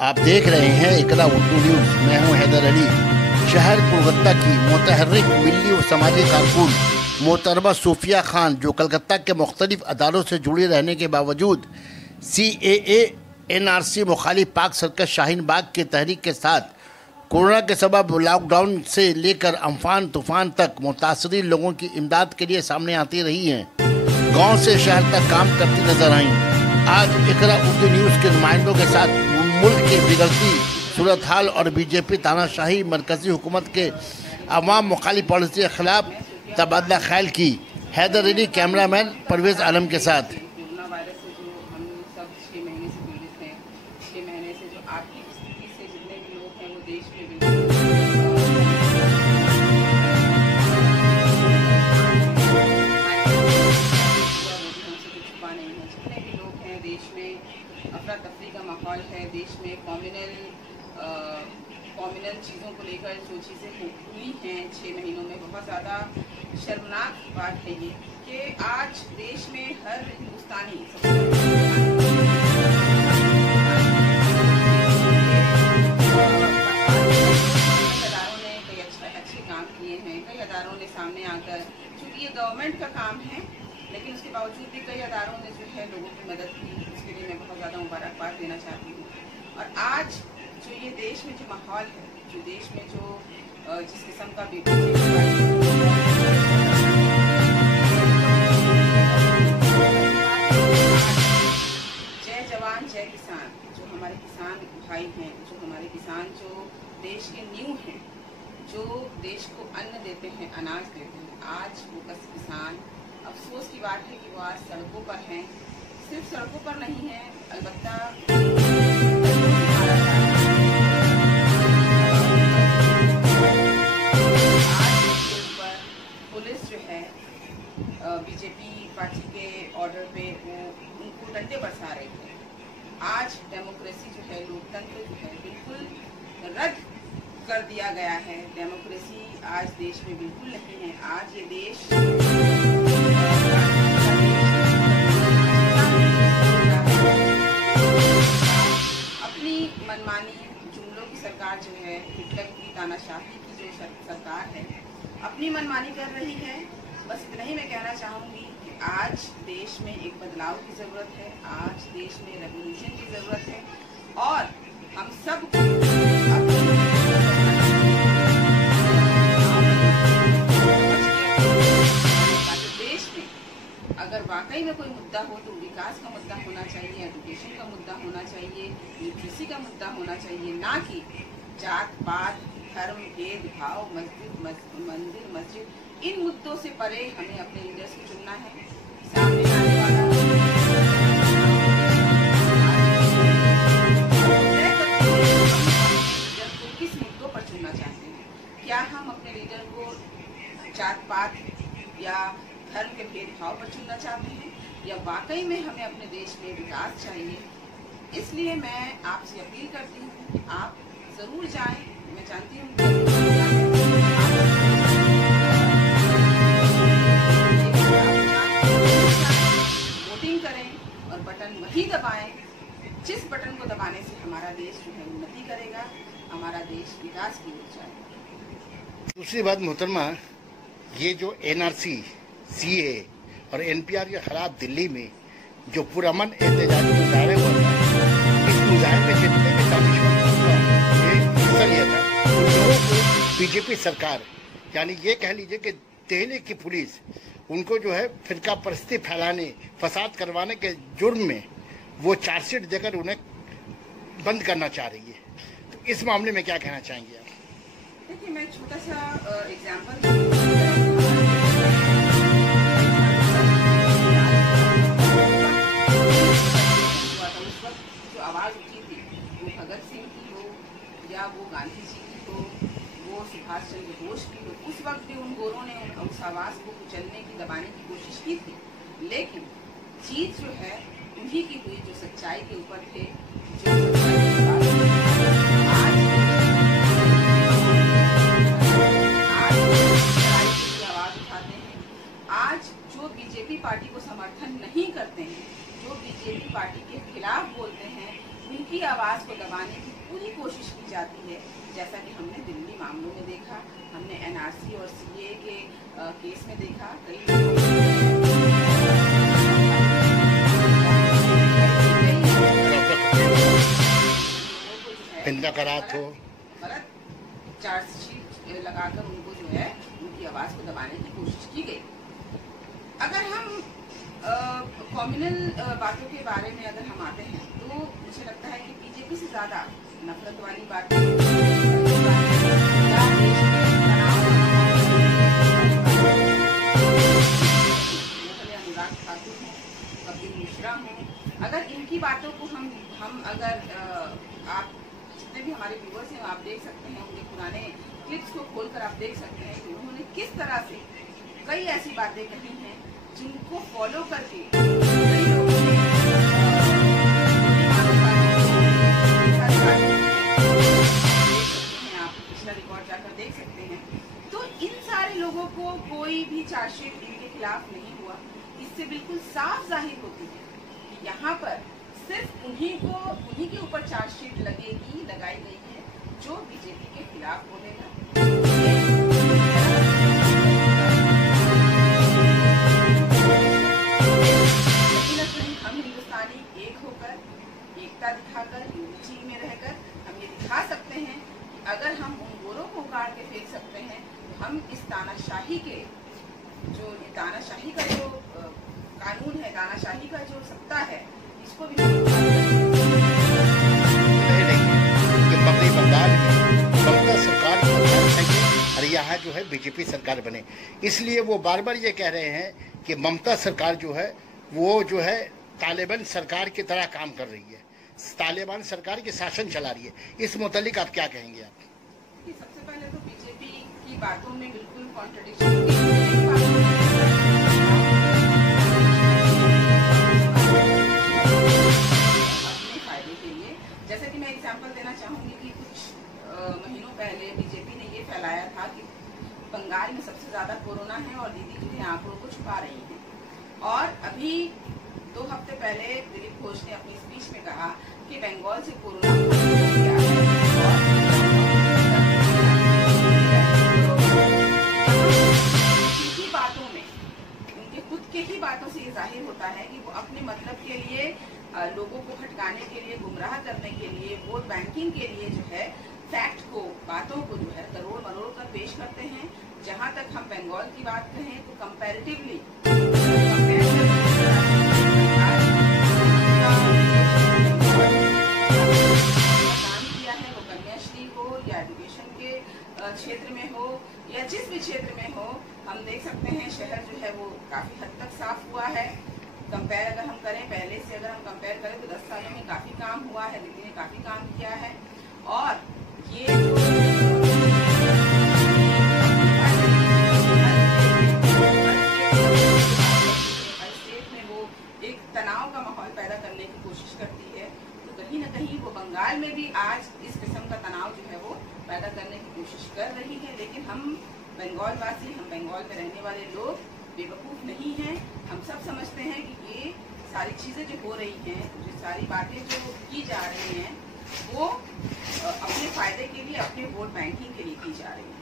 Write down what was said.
आप देख रहे हैं इकरा उर्दू न्यूज़। मैं हूं हैदर अली। शहर कोलकाता की मुतहर्रिक मिल्ली व समाजी कारकुन मोहतरमा सूफिया खान, जो कलकत्ता के मुख्तलिफ अदारों से जुड़ी रहने के बावजूद CAA NRC मुखालिफ पाक सर्कस शाहीन बाग की तहरीक के साथ कोरोना के सबब लॉकडाउन से लेकर अम्फान तूफान तक मुतासरीन लोगों की इमदाद के लिए सामने आती रही हैं। गांव से शहर तक काम करती नजर आईं। आज इकरा उर्दू न्यूज़ के नुमाइंदों के साथ मुल्क की बिगड़ती सूरत हाल और बीजेपी तानाशाही मरकजी हुकूमत के अवाम मुखालिफ पॉलिसी के खिलाफ तबादला ख्याल की। हैदर अली कैमरामैन परवेज़ आलम के साथ। कोरोना वायरस से जो हम सब 6 महीने से पीड़ित हैं, 6 महीने से जो आर्थिक स्थिति से जितने भी लोग हैं वो देश में बिल्कुल हमसे छुपा नहीं है। जितने भी लोग हैं देश में अफरा तफरी का माहौल है, देश में कॉम्युनल चीज़ों को लेकर जो चीज़ें हुई हैं 6 महीनों में, बहुत ज़्यादा शर्मनाक बात है ये कि आज देश में हर हिंदुस्तानी अदारों ने कई अच्छे काम किए हैं। कई अदारों ने सामने आकर, चूँकि ये गवर्नमेंट का काम है लेकिन उसके बावजूद भी कई अदारों ने जो है लोगों की मदद की, उसके लिए मैं बहुत ज़्यादा मुबारकबाद देना चाहती हूँ। और आज जो ये देश में जो माहौल है, जो देश में जो जिस किस्म का जय जवान जय किसान, जो हमारे किसान भाई हैं, जो हमारे किसान जो देश के नींव हैं, जो देश को अन्न देते हैं, अनाज देते हैं, आज वो किसान, अफसोस की बात है कि वो आज सड़कों पर हैं। सिर्फ सड़कों पर नहीं है, अलबत्ता पुलिस जो है बीजेपी पार्टी के ऑर्डर पे वो उनको डंडे बरसा रहे थे। आज डेमोक्रेसी जो है, लोकतंत्र जो है, बिल्कुल रद्द कर दिया गया है। डेमोक्रेसी आज देश में बिल्कुल नहीं है। आज ये देश अपनी मनमानी जुमलों की सरकार जो है, हिटलर की तानाशाही की जो सरकार है, अपनी मनमानी कर रही है। बस इतना ही मैं कहना चाहूँगी कि आज देश में एक बदलाव की ज़रूरत है, आज देश में रेवोल्यूशन की ज़रूरत है और हम सब देश में अगर वाकई में कोई मुद्दा हो तो विकास का मुद्दा होना चाहिए, एजुकेशन का मुद्दा होना चाहिए, लिटरेसी का मुद्दा होना चाहिए, ना कि जात पात, धर्म, भेदभाव, मंदिर मस्जिद, इन मुद्दों से परे हमें अपने लीडर्स को चुनना है। सामने आने वाला लीडर को किस मुद्दों पर चुनना चाहते हैं? क्या हम अपने लीडर को जात पात या धर्म के भेदभाव पर चुनना चाहते हैं, या वाकई में हमें अपने देश में विकास चाहिए? इसलिए मैं आपसे अपील करती हूँ कि आप ज़रूर जाएं। मैं जानती हूँ वोटिंग करें और बटन वही दबाएं जिस बटन को दबाने से हमारा देश जो है उन्नति करेगा, हमारा देश विकास की ओर जाएगा। दूसरी बात मोहतरमा, ये जो NRC CAA और NPR के खिलाफ दिल्ली में जो पुरअमन एहतजाजी मुजाहरा हुआ था, इस मुजाहरे में जितने भी दानिशमंद हिस्सा लिया था उन लोगों को बीजेपी सरकार, यानी ये कह लीजिए कि दिल्ली की पुलिस, उनको जो है फिरका परस्ती फैलाने, फसाद करवाने के जुर्म में वो चार्जशीट देकर उन्हें बंद करना चाह रही है। तो इस मामले में क्या कहना चाहेंगे आप? देखिए, मैं छोटा सा एग्जाम्पल आवाज़ उठी थी, वो भगत सिंह की हो या वो गांधी जी की हो, वो सुभाष चंद्र बोस की हो, उस वक्त भी उन गोरों ने उस आवाज़ को कुचलने की, दबाने की कोशिश की थी। लेकिन जीत जो है उन्हीं की हुई जो सच्चाई के ऊपर थे, जो आवाज़ उठाते हैं। आज जो बीजेपी पार्टी को समर्थन नहीं करते हैं, जो बीजेपी पार्टी के खिलाफ बोलते हैं, उनकी आवाज़ को दबाने की पूरी कोशिश की जाती है, जैसा कि हमने दिल्ली मामलों में देखा, हमने एनआरसी और सीए के केस में देखा। गलत चार्जशीट लगाकर उनको जो है उनकी आवाज़ को दबाने की कोशिश की गई। अगर हम कम्युनल बातों के बारे में अगर हम आते हैं तो मुझे लगता है कि बीजेपी से ज़्यादा नफरत वाली बातें या देश में तनाव अनुराग ठाकुर हों, कपिल मिश्रा हों, अगर इनकी बातों को हम अगर आप जितने भी हमारे व्यूअर्स हैं आप देख सकते हैं, उनके पुराने क्लिप्स को खोलकर आप देख सकते हैं कि उन्होंने किस तरह से कई ऐसी बातें कही हैं जिनको फॉलो करके कई लोगों ने आप पिछला रिकॉर्ड जाकर देख सकते हैं। तो इन सारे लोगों को कोई भी चार्जशीट इनके खिलाफ नहीं हुआ। इससे बिल्कुल साफ जाहिर होती है कि यहाँ पर सिर्फ उन्हीं के ऊपर चार्जशीट लगाई गई है जो बीजेपी के खिलाफ बोलेगा। हम हिंदुस्तानी एक होकर, एकता दिखाकर, यूनिटी में रहकर हम ये दिखा सकते हैं कि अगर हम उन गोरों को उखाड़ के फेंक सकते हैं तो हम इस तानाशाही का जो कानून है, तानाशाही का जो सत्ता है, इसको भी बंगाल में ममता सरकार और यहाँ जो है बीजेपी सरकार बने, इसलिए वो बार बार ये कह रहे हैं कि ममता सरकार जो है वो जो है तालिबान सरकार की तरह काम कर रही है, तालिबान सरकार की शासन चला रही है। इस मुतालिक आप क्या कहेंगे? आप सबसे पहले तो बीजेपी की बातों में बिल्कुल कॉन्ट्रडिक्शन जैसे कि मैं एग्जांपल देना चाहूंगी कि कुछ महीनों पहले बीजेपी ने ये फैलाया था कि बंगाल में सबसे ज्यादा कोरोना है और दीदी जो है आंकड़ों को छुपा रही हैं। और अभी 2 हफ्ते पहले दिलीप घोष ने अपनी स्पीच में कहा कि बंगाल से कोरोना हो गया है। बातों में उनके खुद के ही बातों से ये जाहिर होता है कि वो अपने मतलब के लिए, लोगों को भटकाने के लिए, गुमराह करने के लिए, वोट बैंकिंग के लिए जो है फैक्ट को, बातों को जो है तरोड़ मरोड़ कर पेश करते हैं। जहां तक हम बंगाल की बात कहें तो कंपैरेटिवली काम किया है, वो कन्याश्री हो या एजुकेशन के क्षेत्र में हो या जिस भी क्षेत्र में हो, हम देख सकते हैं शहर जो है वो काफी हद तक साफ हुआ है। कंपेयर अगर हम करें पहले से, अगर हम कंपेयर करें तो 10 सालों में काफी काम हुआ है, दिल्ली ने काफी काम किया है। और ये जो हर स्टेट में वो एक तनाव का माहौल पैदा करने की कोशिश करती है, तो कहीं ना कहीं वो बंगाल में भी आज इस किस्म का तनाव जो है वो पैदा करने की कोशिश कर रही है। लेकिन हम बंगाल वासी, हम बंगाल में रहने वाले लोग बेवकूफ़ नहीं हैं। हम सब समझते हैं कि ये सारी चीज़ें जो हो रही हैं, जो सारी बातें जो की जा रही हैं, वो अपने फ़ायदे के लिए, अपने वोट बैंकिंग के लिए की जा रही हैं।